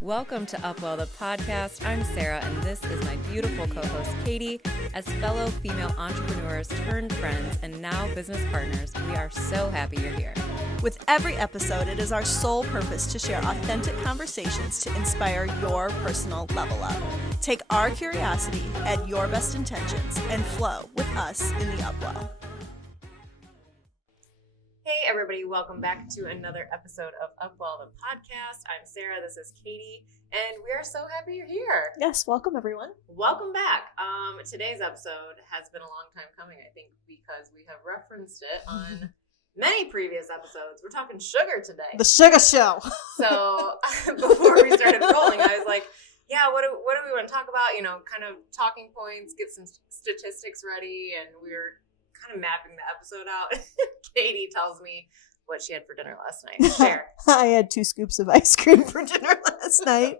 Welcome to Upwell, the podcast. I'm Sarah, and this is my beautiful co-host, Katie. As fellow female entrepreneurs turned friends and now business partners, we are so happy you're here. With every episode, it is our sole purpose to share authentic conversations to inspire your personal level up. Take our curiosity, add your best intentions, and flow with us in the Upwell. Hey everybody, welcome back to another episode of Upwell, the podcast. I'm Sarah, this is Katie, and we are so happy you're here. Yes, welcome everyone. Welcome back. Today's episode has been a long time coming, I think, because we have referenced it on many previous episodes. We're talking sugar today. The Sugar Show. So before we started rolling, I was like, yeah, what do we want to talk about? You know, kind of talking points, get some statistics ready, and we were kind of mapping the episode out. Katie tells me what she had for dinner last night. Share. I had 2 scoops of ice cream for dinner last night.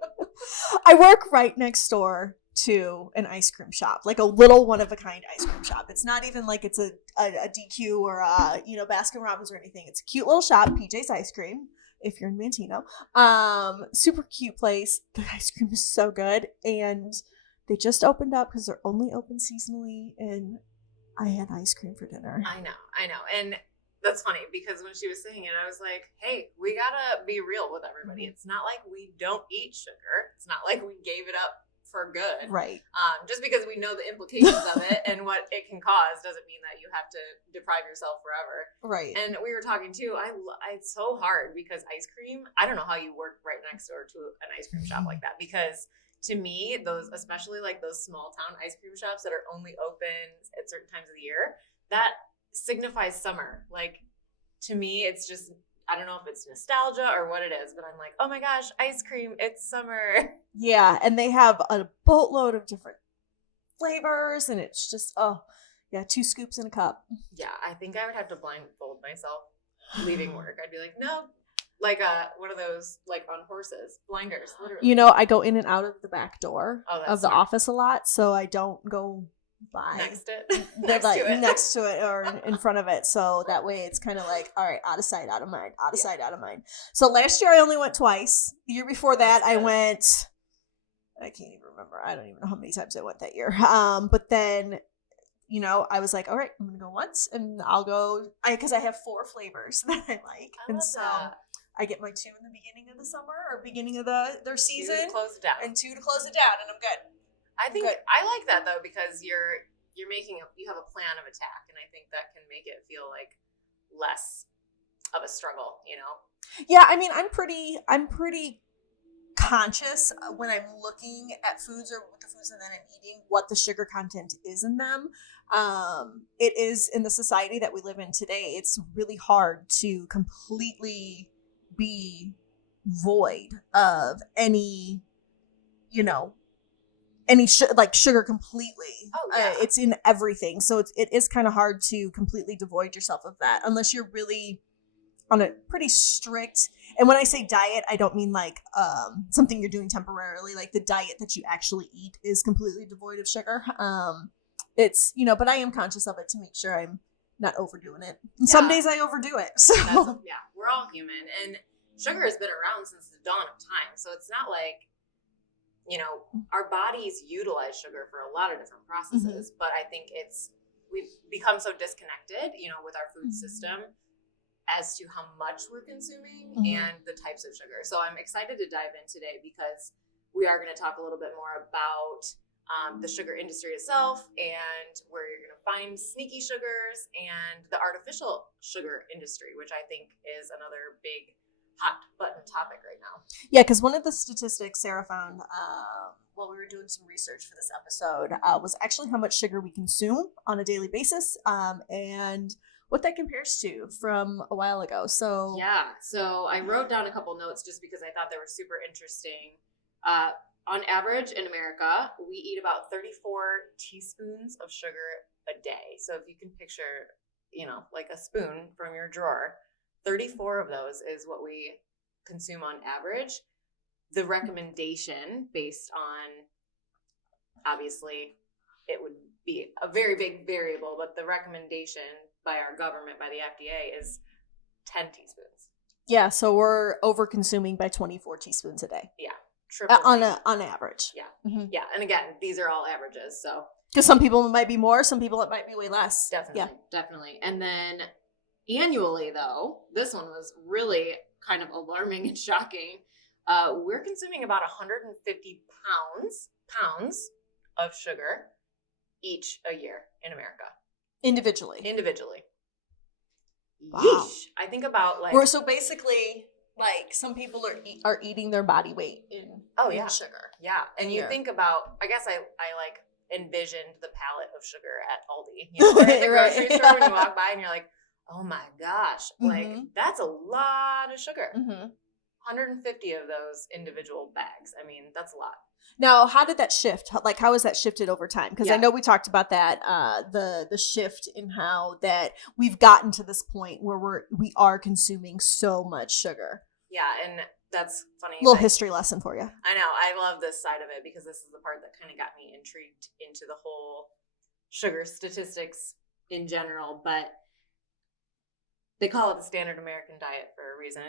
I work right next door to an ice cream shop, like a little one-of-a-kind ice cream shop. It's not even like it's a DQ or Baskin Robbins or anything. It's a cute little shop, PJ's Ice Cream, if you're in Mantino. Super cute place. The ice cream is so good, and they just opened up because they're only open seasonally, and I had ice cream for dinner. I know. And that's funny because when she was saying it, I was like, hey, we gotta be real with everybody. It's not like we don't eat sugar. It's not like we gave it up for good. Right. Just because we know the implications of it and what it can cause doesn't mean that you have to deprive yourself forever. Right. And we were talking too, it's so hard because ice cream, I don't know how you work right next door to an ice cream shop like that, because to me, those, especially like those small town ice cream shops that are only open at certain times of the year, that signifies summer. Like, to me, it's just, I don't know if it's nostalgia or what it is, but I'm like, oh my gosh, ice cream, it's summer. Yeah, and they have a boatload of different flavors, and it's just, 2 scoops in a cup. Yeah, I think I would have to blindfold myself leaving work. I'd be like, no. Like one of those, like on horses, blinders, literally. You know, I go in and out of the back door of the smart. office a lot, so I don't go by next to it or in front of it. So that way it's kind of like, all right, out of sight, out of mind, out of sight, out of mind. So last year I only went twice. The year before that I went, I can't even remember. I don't even know how many times I went that year. But then, I was like, all right, I'm going to go once, and I'll go, because I have 4 flavors that I like. I get my 2 in the beginning of the summer or beginning of their season. 2 to close it down. And 2 to close it down, and I'm good. I think I like that though, because you have a plan of attack, and I think that can make it feel like less of a struggle, Yeah, I mean, I'm pretty conscious when I'm looking at foods or with the foods that I'm eating, what the sugar content is in them. It is, in the society that we live in today, it's really hard to completely be void of any sugar completely. Oh, yeah. It's in everything, so it is kind of hard to completely devoid yourself of that unless you're really on a pretty strict, and when I say diet, I don't mean like something you're doing temporarily. Like the diet that you actually eat is completely devoid of sugar. It's but I am conscious of it to make sure I'm not overdoing it. And some days I overdo it. So we're all human, and sugar has been around since the dawn of time. So it's not like, our bodies utilize sugar for a lot of different processes, but I think we've become so disconnected, with our food system as to how much we're consuming and the types of sugar. So I'm excited to dive in today because we are going to talk a little bit more about the sugar industry itself and where you're going to find sneaky sugars and the artificial sugar industry, which I think is another big hot button topic right now. Yeah, because one of the statistics Sarah found while we were doing some research for this episode was actually how much sugar we consume on a daily basis and what that compares to from a while ago. So I wrote down a couple notes just because I thought they were super interesting. On average in America, we eat about 34 teaspoons of sugar a day. So if you can picture, like a spoon from your drawer, 34 of those is what we consume on average. The recommendation, based on, obviously, it would be a very big variable, but the recommendation by our government, by the FDA, is 10 teaspoons. Yeah, so we're over consuming by 24 teaspoons a day. Yeah. tripling. on average. Yeah. Mm-hmm. Yeah. And again, these are all averages. So because some people it might be more, some people it might be way less. definitely. Yeah. Definitely. And then annually, though, this one was really kind of alarming and shocking. We're consuming about 150 pounds of sugar each a year in America. Individually. Wow. Yeesh. I think about like. So basically, like some people are eating their body weight in sugar. Yeah, and you think about. I guess I like envisioned the palette of sugar at Aldi, you know, or at the grocery store when you walk by and you're like, oh my gosh, like that's a lot of sugar. 150 of those individual bags. I mean, that's a lot. Now, how did that shift? Like, how has that shifted over time? Because I know we talked about that, the shift in how that we've gotten to this point where we are consuming so much sugar. Yeah, and that's funny. Little history lesson for you. I know. I love this side of it because this is the part that kind of got me intrigued into the whole sugar statistics in general. But they call it the standard American diet for a reason.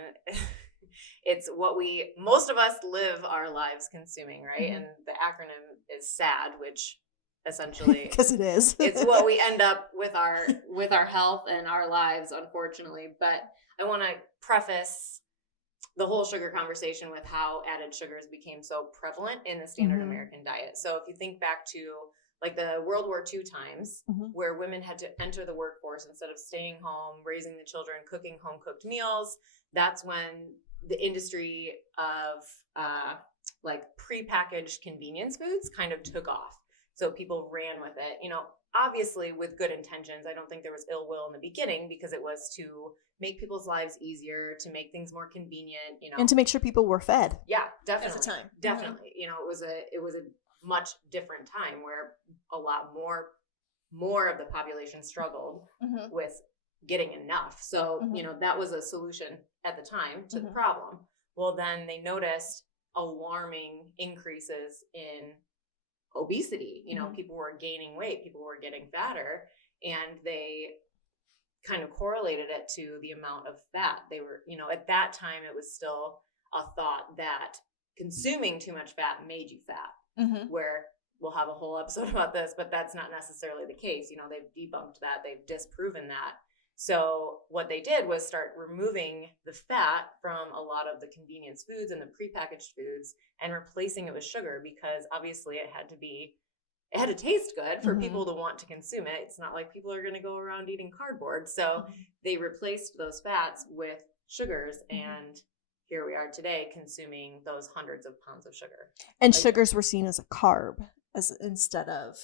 It's what most of us live our lives consuming, right? And the acronym is SAD, which essentially because it is. It's what we end up with our health and our lives, unfortunately. But I want to preface the whole sugar conversation with how added sugars became so prevalent in the standard American diet. So if you think back to like the World War II times, where women had to enter the workforce instead of staying home, raising the children, cooking home-cooked meals, that's when the industry of like prepackaged convenience foods kind of took off. So people ran with it, you know, obviously with good intentions. I don't think there was ill will in the beginning because it was to make people's lives easier, to make things more convenient, you know. And to make sure people were fed. Yeah, definitely. At the time. Definitely. You know, it was a much different time where a lot more of the population struggled with getting enough. So, you know, that was a solution at the time to the problem. Well, then they noticed alarming increases in obesity. You know, people were gaining weight, people were getting fatter, and they kind of correlated it to the amount of fat. They were, you know, at that time it was still a thought that consuming too much fat made you fat, where we'll have a whole episode about this, but that's not necessarily the case. You know, they've debunked that, they've disproven that. So what they did was start removing the fat from a lot of the convenience foods and the prepackaged foods and replacing it with sugar, because obviously it had to taste good for people to want to consume it. It's not like people are going to go around eating cardboard. So they replaced those fats with sugars, and here we are today consuming those hundreds of pounds of sugar. And sugars were seen as a carb instead of,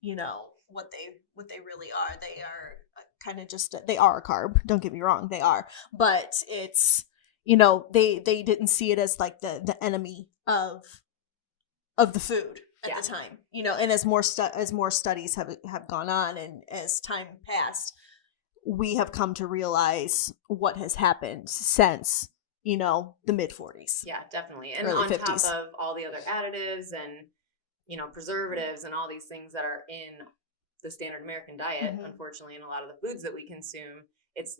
you know, what they really are. They are kind of just, they are a carb. Don't get me wrong, they are. But it's, you know, they didn't see it as like the enemy of the food at the time, you know. And as more studies have gone on, and as time passed, we have come to realize what has happened since, you know, the mid 40s. Yeah, definitely. And early on 50s. top of all the other additives and, you know, preservatives and all these things that are in the standard American diet, unfortunately, in a lot of the foods that we consume, it's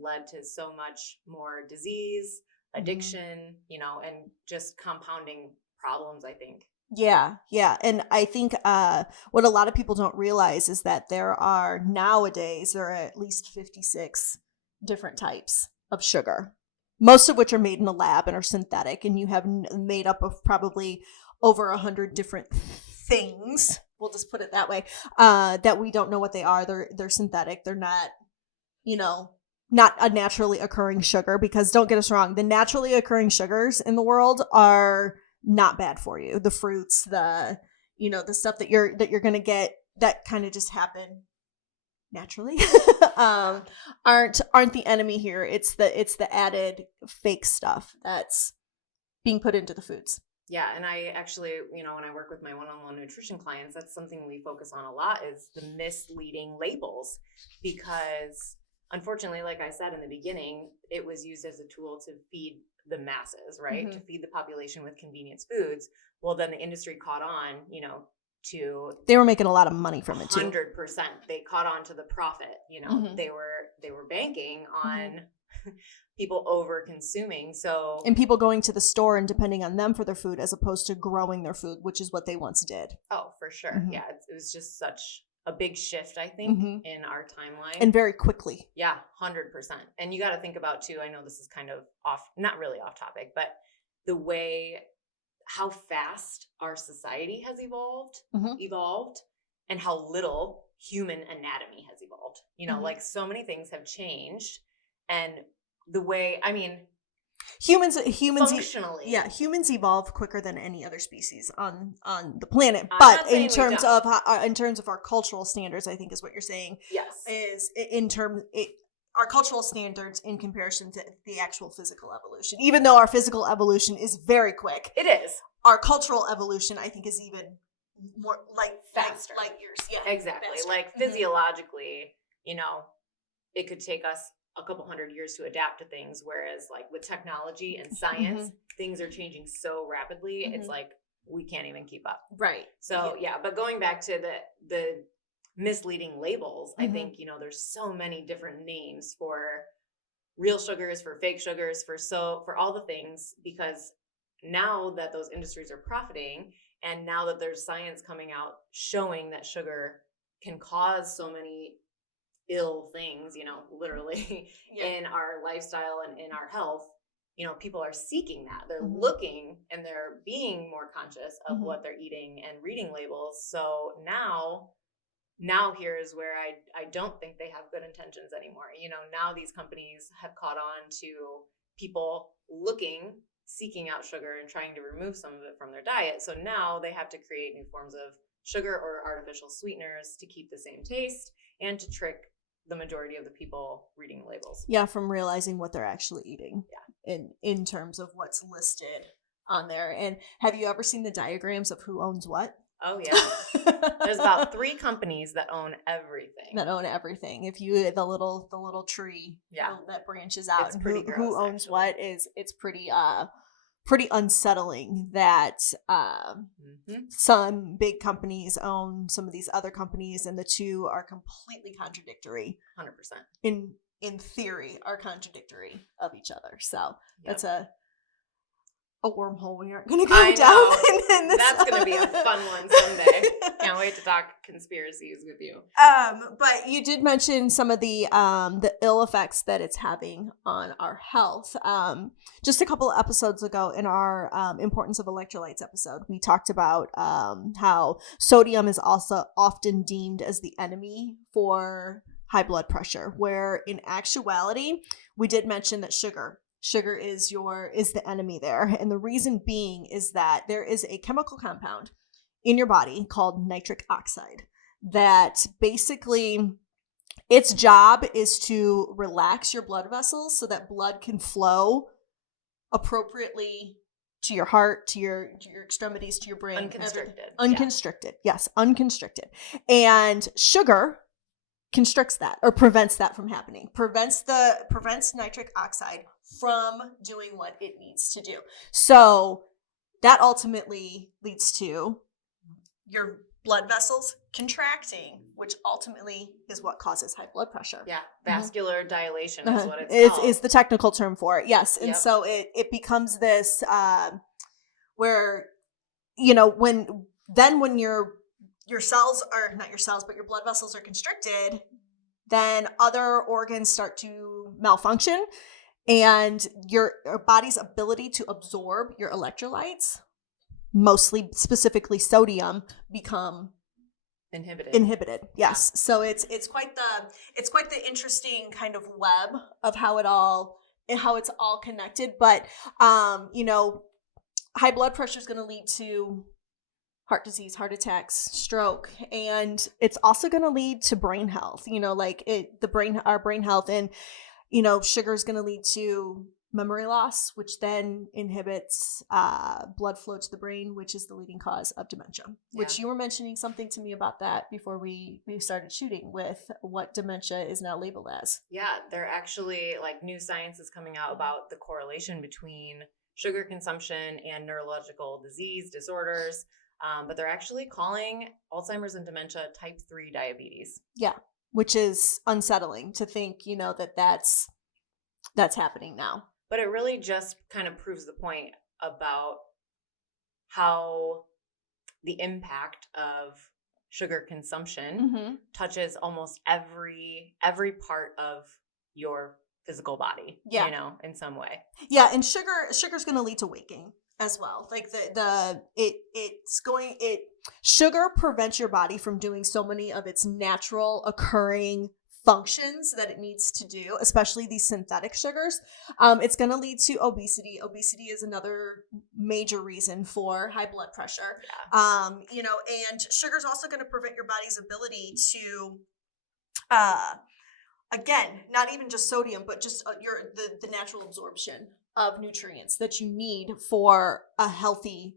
led to so much more disease, addiction, you know, and just compounding problems, I think. Yeah. And I think what a lot of people don't realize is that there are at least 56 different types of sugar, most of which are made in a lab and are synthetic, and you have made up of probably over 100 different things. We'll just put it that way, that we don't know what they are. They're synthetic. They're not, you know, not a naturally occurring sugar, because don't get us wrong, the naturally occurring sugars in the world are not bad for you. The fruits, the, you know, the stuff that you're going to get that kind of just happen naturally aren't the enemy here. It's the added fake stuff that's being put into the foods. Yeah, and I actually, you know, when I work with my one-on-one nutrition clients, that's something we focus on a lot, is the misleading labels, because unfortunately, like I said in the beginning, it was used as a tool to feed the masses, right? To feed the population with convenience foods. Well, then the industry caught on, you know, they were making a lot of money from it too. 100%. They caught on to the profit, you know. They were banking on people over consuming. So and people going to the store and depending on them for their food as opposed to growing their food, which is what they once did. oh, for sure. Mhm. Yeah, it was just such a big shift, I think, Mhm. in our timeline. And very quickly. Yeah, 100%. And you got to think about too, I know this is kind of off, not really off topic, but the way how fast our society has evolved and how little human anatomy has evolved. You know, like so many things have changed, and the way, I mean, humans functionally, humans evolve quicker than any other species on the planet. I'm But not saying in we terms don't. of in terms of our cultural standards, I think is what you're saying. yes, Is in terms our cultural standards in comparison to the actual physical evolution. Even though our physical evolution is very quick, it is. our cultural evolution, I think, is even more Faster. light years. Yeah, Exactly. faster. Like physiologically, you know, it could take us a couple hundred years to adapt to things, whereas like with technology and science, things are changing so rapidly. It's like we can't even keep up. Right. So yeah, but going back to the misleading labels, I think, you know, there's so many different names for real sugars, for fake sugars, for all the things, because now that those industries are profiting, and now that there's science coming out showing that sugar can cause so many ill things, you know, literally in our lifestyle and in our health, you know, people are seeking that. They're looking and they're being more conscious of what they're eating and reading labels. So now here's where I don't think they have good intentions anymore. You know, now these companies have caught on to people seeking out sugar and trying to remove some of it from their diet. So now they have to create new forms of sugar or artificial sweeteners to keep the same taste and to trick the majority of the people reading labels. Yeah, from realizing what they're actually eating. Yeah. In terms of what's listed on there. And have you ever seen the diagrams of who owns what? Oh yeah. There's about 3 companies that own everything. If you the little tree that branches out, it's pretty gross, who owns actually. what it's pretty unsettling that some big companies own some of these other companies, and the two are completely contradictory. 100%. In theory, are contradictory of each other. So that's a wormhole we aren't going to go down. In this. That's going to be a fun one someday. Can't wait to talk conspiracies with you. But you did mention some of the ill effects that it's having on our health. Just a couple of episodes ago in our importance of electrolytes episode, we talked about how sodium is also often deemed as the enemy for high blood pressure, where in actuality, we did mention that sugar is the enemy there. And the reason being is that there is a chemical compound in your body called nitric oxide that basically its job is to relax your blood vessels so that blood can flow appropriately to your heart, to your extremities, to your brain. Unconstricted. Yes, unconstricted. And sugar constricts that, or prevents that from happening. Prevents nitric oxide from doing what it needs to do. So that ultimately leads to your blood vessels contracting, which ultimately is what causes high blood pressure. Yeah, vascular dilation is what it's called. Is the technical term for it. Yes, and so it becomes this where, you know, when your cells are not your cells, but your blood vessels are constricted, then other organs start to malfunction, and your body's ability to absorb your electrolytes, mostly specifically sodium, become inhibited. Yes. Yeah. So it's quite the interesting kind of web of how it's all connected. But you know, high blood pressure is going to lead to heart disease, heart attacks, stroke, and it's also going to lead to brain health. You know, like our brain health, and you know, sugar is going to lead to memory loss, which then inhibits blood flow to the brain, which is the leading cause of dementia. Yeah. Which you were mentioning something to me about that before we started shooting, with what dementia is now labeled as. Yeah, they're actually, like, new science is coming out about the correlation between sugar consumption and neurological disorders. But they're actually calling Alzheimer's and dementia type 3 diabetes. Yeah, which is unsettling to think, you know, that's that's happening now. But it really just kind of proves the point about how the impact of sugar consumption touches almost every part of your physical body, Yeah. you know, in some way. Yeah, and sugar's going to lead to weight gain as well. Like sugar prevents your body from doing so many of its natural occurring functions that it needs to do, especially these synthetic sugars. It's going to lead to obesity. Obesity is another major reason for high blood pressure. Yeah. You know, and sugar is also going to prevent your body's ability to again, not even just sodium, but just the natural absorption of nutrients that you need for a healthy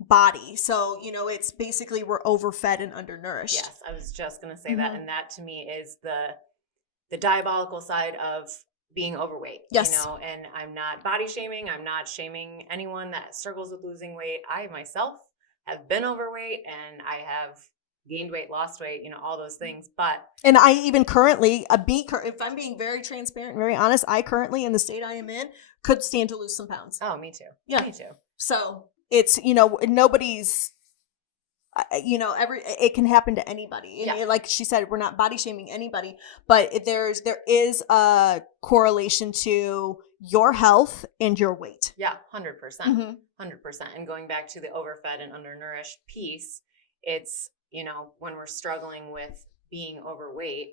body. So, you know, it's basically we're overfed and undernourished. Yes, I was just going to say that. And that to me is the diabolical side of being overweight. Yes. You know, and I'm not body shaming. I'm not shaming anyone that struggles with losing weight. I myself have been overweight and I have gained weight, lost weight, you know, all those things. And I even currently, if I'm being very transparent and very honest, I currently, in the state I am in, could stand to lose some pounds. Oh, me too. Yeah. Me too. So it's, you know, nobody's, you know, it can happen to anybody. Yeah. Like she said, we're not body shaming anybody, but there is a correlation to your health and your weight. Yeah, 100%. 100%. And going back to the overfed and undernourished piece, it's, you know, when we're struggling with being overweight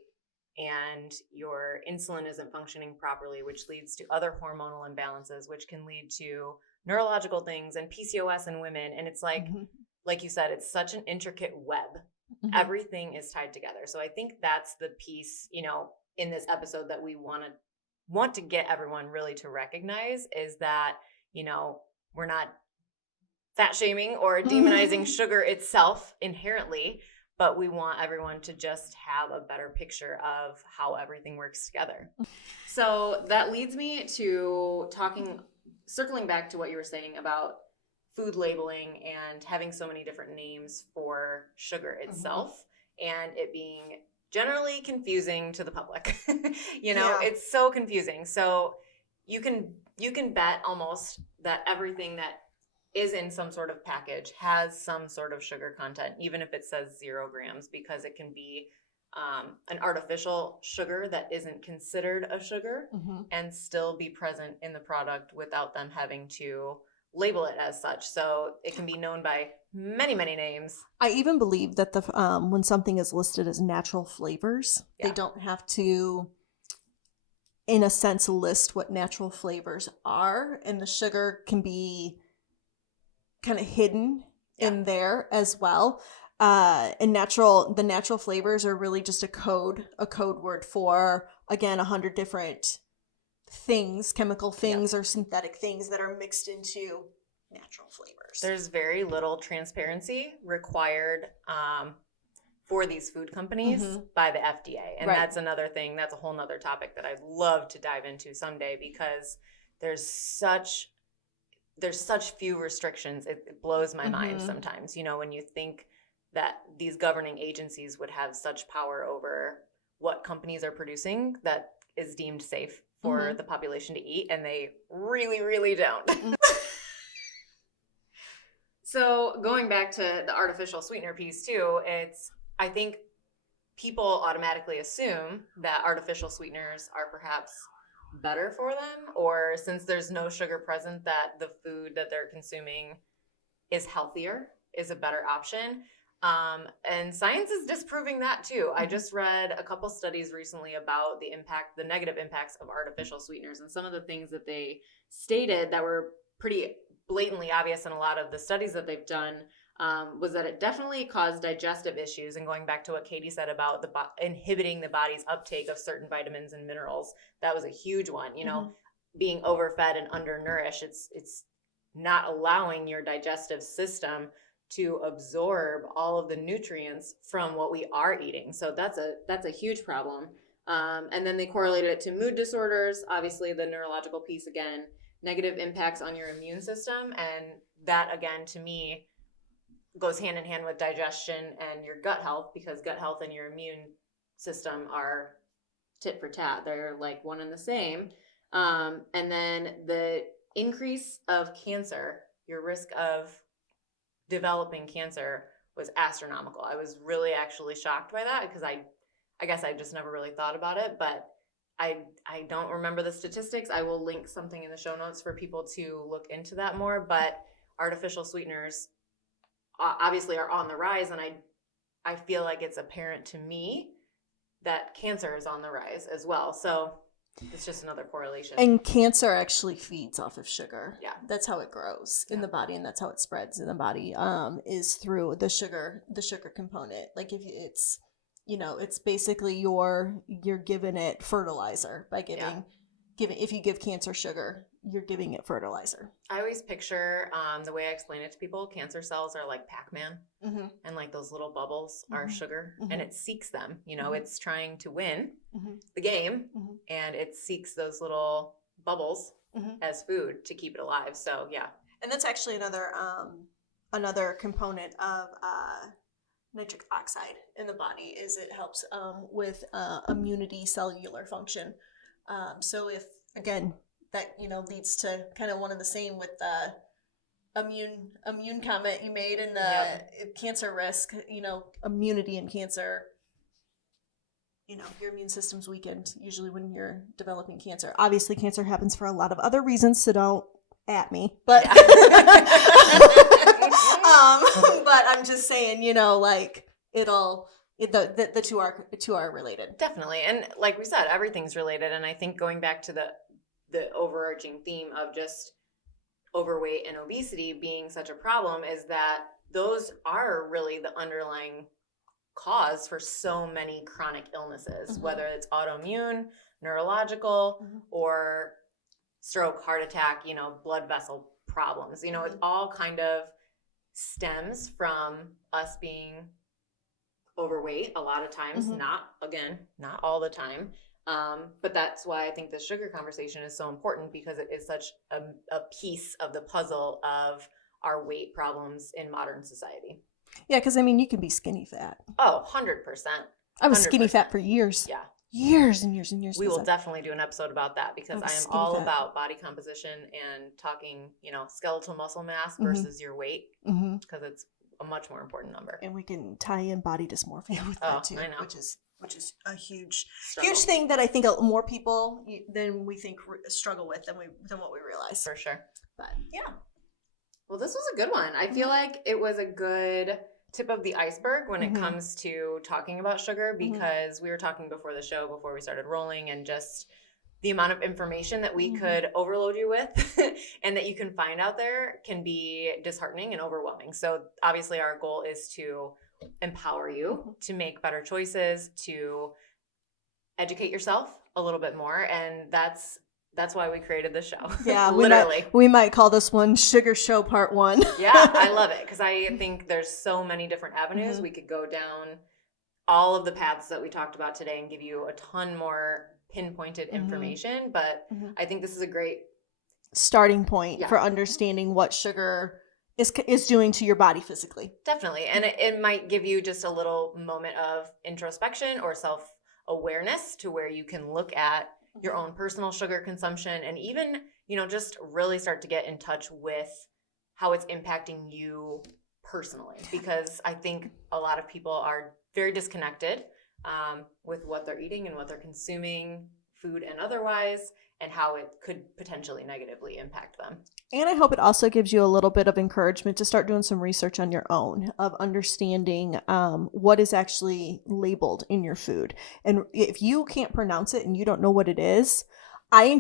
and your insulin isn't functioning properly, which leads to other hormonal imbalances, which can lead to neurological things and PCOS in women. And it's like you said, it's such an intricate web. Everything is tied together. So I think that's the piece, you know, in this episode that we want to get everyone really to recognize is that, you know, we're not fat shaming or demonizing sugar itself inherently, but we want everyone to just have a better picture of how everything works together. So that leads me to circling back to what you were saying about food labeling and having so many different names for sugar itself and it being generally confusing to the public. You know, it's so confusing. So you can bet almost that everything that is in some sort of package has some sort of sugar content, even if it says 0 grams, because it can be an artificial sugar that isn't considered a sugar and still be present in the product without them having to label it as such. So it can be known by many, many names. I even believe that when something is listed as natural flavors, they don't have to, in a sense, list what natural flavors are, and the sugar can be kind of hidden in there as well. And the natural flavors are really just a code word for, again, 100 different things, chemical things or synthetic things that are mixed into natural flavors. There's very little transparency required for these food companies by the FDA. And that's another thing, that's a whole nother topic that I'd love to dive into someday because there's such few restrictions. It blows my mind sometimes, you know, when you think that these governing agencies would have such power over what companies are producing that is deemed safe for the population to eat, and they really, really don't. So going back to the artificial sweetener piece too, I think people automatically assume that artificial sweeteners are perhaps better for them, or since there's no sugar present, that the food that they're consuming is healthier, is a better option. And science is disproving that too. I just read a couple studies recently about the negative impacts of artificial sweeteners, and some of the things that they stated that were pretty blatantly obvious in a lot of the studies that they've done was that it definitely caused digestive issues. And going back to what Katie said about inhibiting the body's uptake of certain vitamins and minerals, that was a huge one. You know, being overfed and undernourished, it's not allowing your digestive system to absorb all of the nutrients from what we are eating. So that's a huge problem. And then they correlated it to mood disorders, obviously the neurological piece again, negative impacts on your immune system. And that again, to me, goes hand in hand with digestion and your gut health, because gut health and your immune system are tit for tat. They're like one and the same. And then the increase of cancer, your risk of developing cancer was astronomical. I was really actually shocked by that because I guess I just never really thought about it, but I don't remember the statistics. I will link something in the show notes for people to look into that more, but artificial sweeteners obviously are on the rise, and I feel like it's apparent to me that cancer is on the rise as well. So it's just another correlation. And cancer actually feeds off of sugar. Yeah. That's how it grows in the body, and that's how it spreads in the body, is through the sugar component. Like if it's, it's basically you're giving it fertilizer by giving if you give cancer sugar, you're giving it fertilizer. I always picture the way I explain it to people, cancer cells are like Pac-Man, and like those little bubbles are sugar, and it seeks them. It's trying to win the game, and it seeks those little bubbles as food to keep it alive. So yeah, and that's actually another component of nitric oxide in the body. Is it helps with immunity, cellular function. So if, again, that, leads to kind of one of the same with the immune comment you made in the cancer risk, immunity and cancer, your immune system's weakened usually when you're developing cancer. Obviously, cancer happens for a lot of other reasons, so don't at me. But, but I'm just saying, the two are related. Definitely. And like we said, everything's related. And I think going back to the overarching theme of just overweight and obesity being such a problem is that those are really the underlying cause for so many chronic illnesses, whether it's autoimmune, neurological, or stroke, heart attack, blood vessel problems. It all kind of stems from us being overweight a lot of times, not all the time. But that's why I think the sugar conversation is so important, because it is such a piece of the puzzle of our weight problems in modern society. Yeah, because you can be skinny fat. Oh, 100%. I was skinny fat for years. Yeah. Years and years and years. We will definitely do an episode about that, because I am all about body composition and talking, skeletal muscle mass versus your weight, because it's a much more important number. And we can tie in body dysmorphia with that too, I know. which is a huge Struggle. Huge thing that I think more people than we think struggle with than what we realize. For sure. But yeah. Well, this was a good one. I feel like it was a good tip of the iceberg when it comes to talking about sugar, because we were talking before the show, before we started rolling, and just the amount of information that we could overload you with and that you can find out there can be disheartening and overwhelming. So obviously our goal is to empower you to make better choices, to educate yourself a little bit more. And that's why we created the show. Yeah, literally. We might call this one Sugar Show Part 1. Yeah, I love it, because I think there's so many different avenues we could go down, all of the paths that we talked about today, and give you a ton more pinpointed information. But I think this is a great starting point for understanding what sugar is doing to your body physically. Definitely. And it might give you just a little moment of introspection or self-awareness to where you can look at your own personal sugar consumption, and even, just really start to get in touch with how it's impacting you personally. Because I think a lot of people are very disconnected with what they're eating and what they're consuming, food and otherwise, and how it could potentially negatively impact them. And I hope it also gives you a little bit of encouragement to start doing some research on your own, of understanding what is actually labeled in your food. And if you can't pronounce it and you don't know what it is, we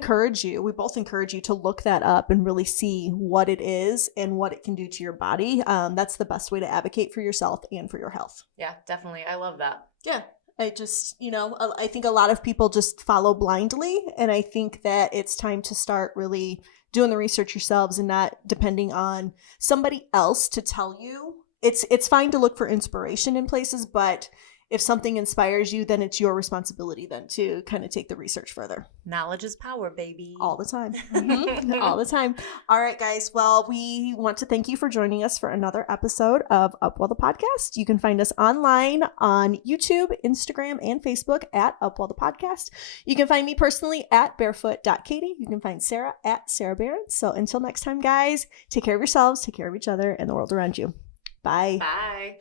both encourage you to look that up and really see what it is and what it can do to your body. That's the best way to advocate for yourself and for your health. Yeah, definitely. I love that. Yeah. I just, I think a lot of people just follow blindly. And I think that it's time to start really doing the research yourselves and not depending on somebody else to tell you. It's fine to look for inspiration in places, but if something inspires you, then it's your responsibility then to kind of take the research further. Knowledge is power, baby. All the time. All the time. All right, guys. Well, we want to thank you for joining us for another episode of Upwell the Podcast. You can find us online on YouTube, Instagram, and Facebook at Upwell the Podcast. You can find me personally at barefoot.katie. You can find Sarah at Sarah Barron. So until next time, guys, take care of yourselves, take care of each other, and the world around you. Bye. Bye.